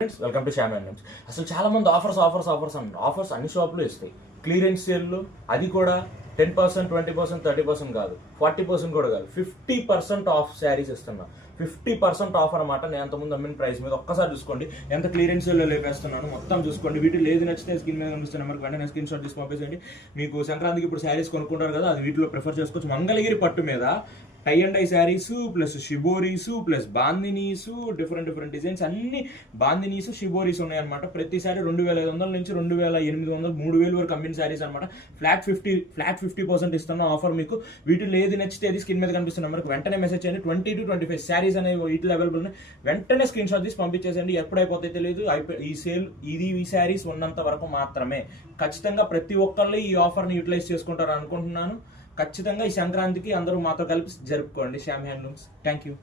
Friends welcome to Shyam and అసలు చాలా మంది ఆఫర్స్ అన్ని షాపులు ఇస్తాయి. క్లియరెన్స్ సేల్లో అది కూడా 10%, 20%, 30% కాదు, 40% కూడా కాదు, 50% ఆఫ్ శారీస్ ఇస్తున్నా. 50% ఆఫ్ అనమాట. నేను అంతకుముందు అమ్మిన ప్రైస్ మీద ఒక్కసారి చూసుకోండి ఎంత క్లియరెన్స్ సేల్లో లేపేస్తున్నాను. మొత్తం చూసుకోండి. వీటిలో ఏది నచ్చితే స్క్రీన్ మీద కనిపిస్తున్న నెంబర్కి వెంటనే స్క్రీన్ షాట్ తీసి పంపేసేయండి. మీకు సంక్రాంతికి ఇప్పుడు శారీస్ కొనుక్కుంటారు కదా, అది వీటిలో ప్రిఫర్ చేసుకోవచ్చు. మంగళగిరి పట్టు మీద tie and dye saris plus shiboris plus bandhinis, different designs అన్ని బాందినీస్ షిబోరీస్ ఉన్నాయన్నమాట. ప్రతి శారీ 2500 నుంచి 2800, 3000 వరకు అమ్మిన శారీస్ అనమాట. ఫ్లాట్ 50% ఇస్తున్న ఆఫర్ మీకు. వీటిలో ఏది నచ్చితే అది స్క్రీన్ మీద కనిపిస్తున్న నెంబర్కి వెంటనే మెసేజ్ చేయండి. 20 to 25 శారీస్ అనేవి వీటిలో అవైలబుల్ ఉన్నాయి. వెంటనే స్క్రీన్ షాట్ తీసి పంపించేసేయండి. ఎప్పుడైపోతే తెలియదు. ఈ సేల్ ఈ శారీస్ ఉన్నంత వరకు మాత్రమే. ఖచ్చితంగా ప్రతి ఒక్కళ్ళు ఈ ఆఫర్ని యూటిలైజ్ చేసుకుంటారు అనుకుంటున్నాను. ఖచ్చితంగా ఈ సంక్రాంతికి అందరూ మాతో కలిపి జరుపుకోండి. శ్యామ్ హ్యాండ్లూమ్స్. Thank you.